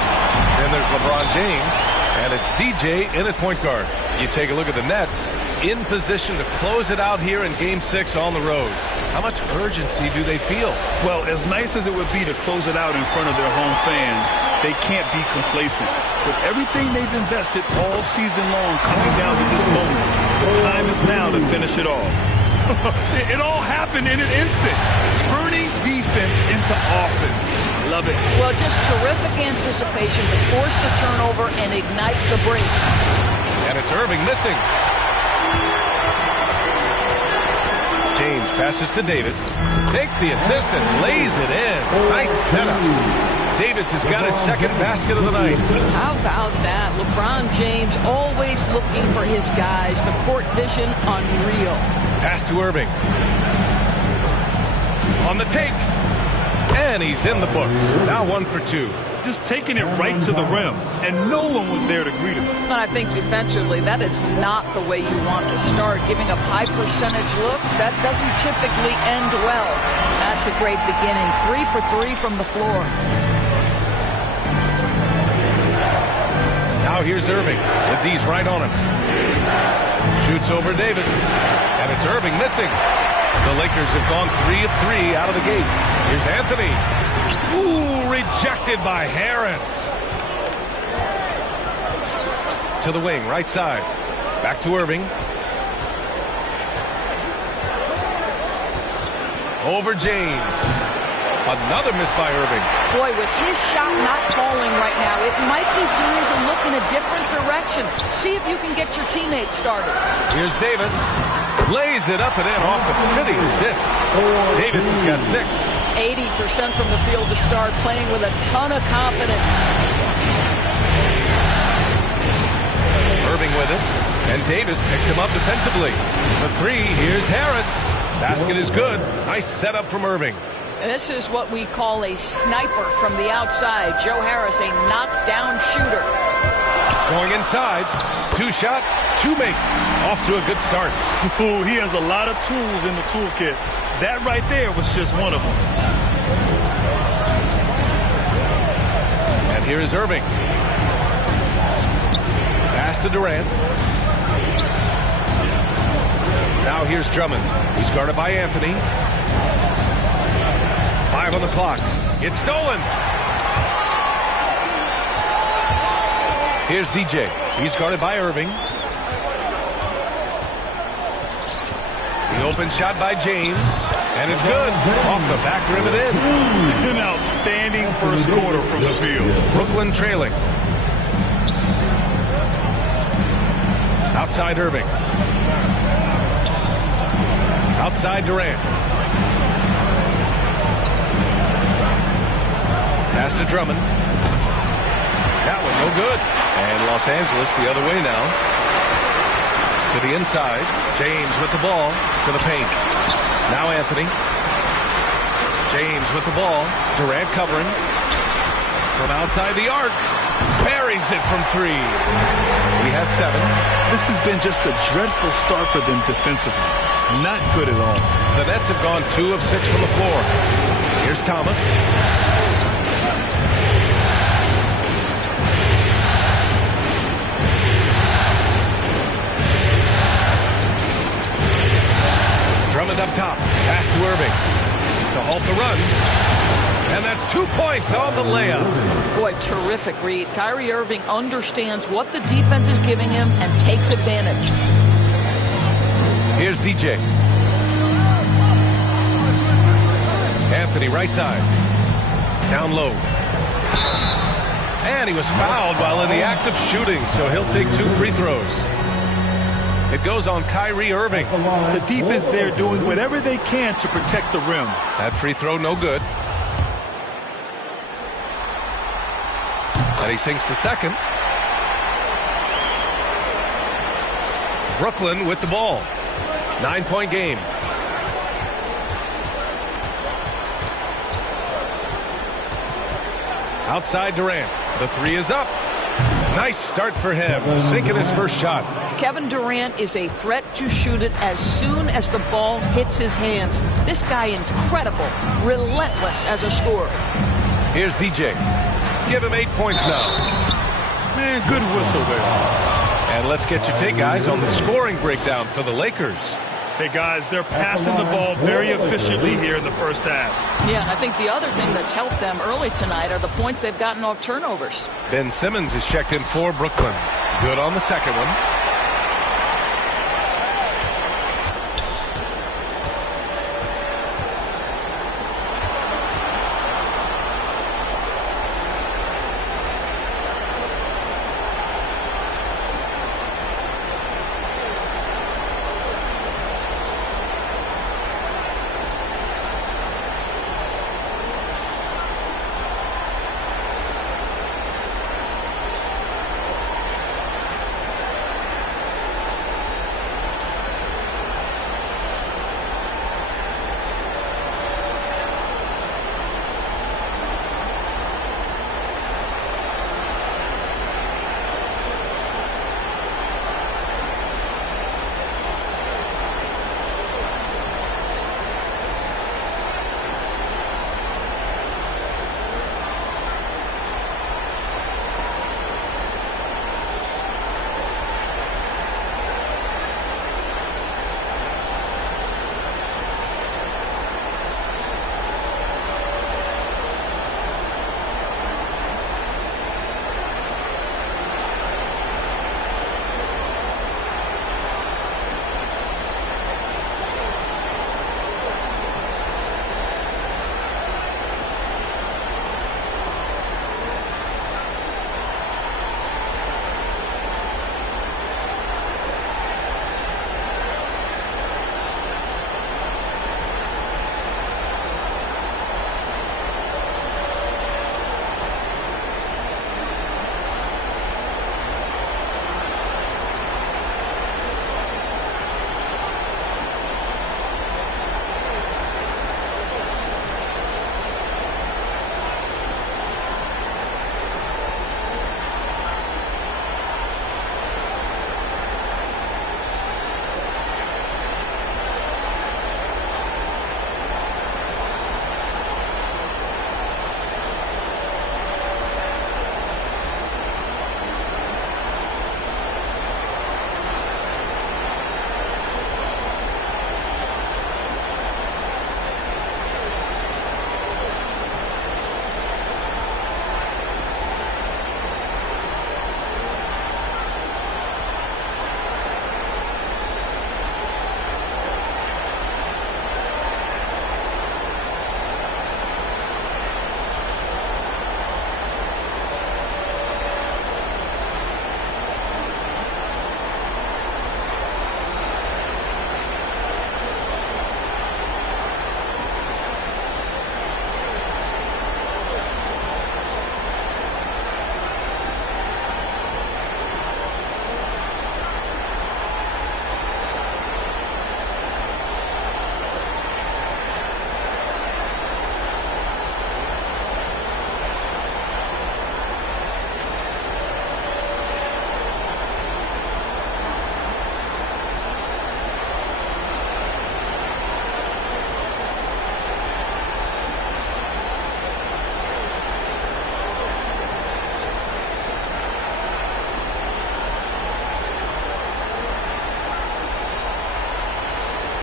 Then there's LeBron James. And it's DJ in at point guard. You take a look at the Nets in position to close it out here in Game 6 on the road. How much urgency do they feel? Well, as nice as it would be to close it out in front of their home fans, they can't be complacent. With everything they've invested all season long coming down to this moment, the time is now to finish it off. It all happened in an instant. Turning defense into offense. Love it. Well, just terrific anticipation to force the turnover and ignite the break. And it's Irving missing. James passes to Davis. Takes the assist and lays it in. Nice setup. Davis has got his second basket of the night. How about that? LeBron James always looking for his guys. The court vision unreal. Pass to Irving. On the take. And he's in the books. Now 1 for 2. Just taking it right to the rim, and no one was there to greet him. And I think defensively, that is not the way you want to start. Giving up high percentage looks, that doesn't typically end well. That's a great beginning. 3 for 3 from the floor. Now here's Irving. The D's right on him. Shoots over Davis. And it's Irving missing. The Lakers have gone 3 of 3 out of the gate. Here's Anthony. Ooh, rejected by Harris. To the wing, right side. Back to Irving. Over James. Another miss by Irving. Boy, with his shot not falling right now, it might be time to look in a different direction. See if you can get your teammates started. Here's Davis. Lays it up and in off the pretty assist. Davis has got 6. 80% from the field to start, playing with a ton of confidence. Irving with it. And Davis picks him up defensively. For 3, here's Harris. Basket is good. Nice setup from Irving. This is what we call a sniper from the outside. Joe Harris, a knockdown shooter. Going inside. 2 shots, 2 makes. Off to a good start. Ooh, he has a lot of tools in the toolkit. That right there was just one of them. And here is Irving. Pass to Durant. Now here's Drummond. He's guarded by Anthony. 5 on the clock. It's stolen. Here's DJ. He's guarded by Irving. The open shot by James. And it's good. Off the back rim and in. An outstanding first quarter from the field. Brooklyn trailing. Outside Irving. Outside Durant. Pass to Drummond. That one no good. And Los Angeles the other way now. To the inside. James with the ball to the paint. Now Anthony. James with the ball. Durant covering. From outside the arc. Parries it from 3. He has 7. This has been just a dreadful start for them defensively. Not good at all. The Nets have gone 2 of 6 from the floor. Here's Thomas. Drummond up top. Pass to Irving. To halt the run. And that's 2 points on the layup. Boy, terrific read. Kyrie Irving understands what the defense is giving him and takes advantage. Here's DJ. Anthony right side. Down low. And he was fouled while in the act of shooting, so he'll take 2 free throws. It goes on Kyrie Irving. The defense there doing whatever they can to protect the rim. That free throw no good. And he sinks the second. Brooklyn with the ball. 9-point game. Outside Durant. The 3 is up. Nice start for him, sinking his first shot. Kevin Durant is a threat to shoot it as soon as the ball hits his hands. This guy incredible, relentless as a scorer. Here's DJ. Give him 8 points now. Man, good whistle there. And let's get your take, guys, on the scoring breakdown for the Lakers. Hey, guys, they're passing the ball very efficiently here in the first half. Yeah, and I think the other thing that's helped them early tonight are the points they've gotten off turnovers. Ben Simmons is checked in for Brooklyn. Good on the second one.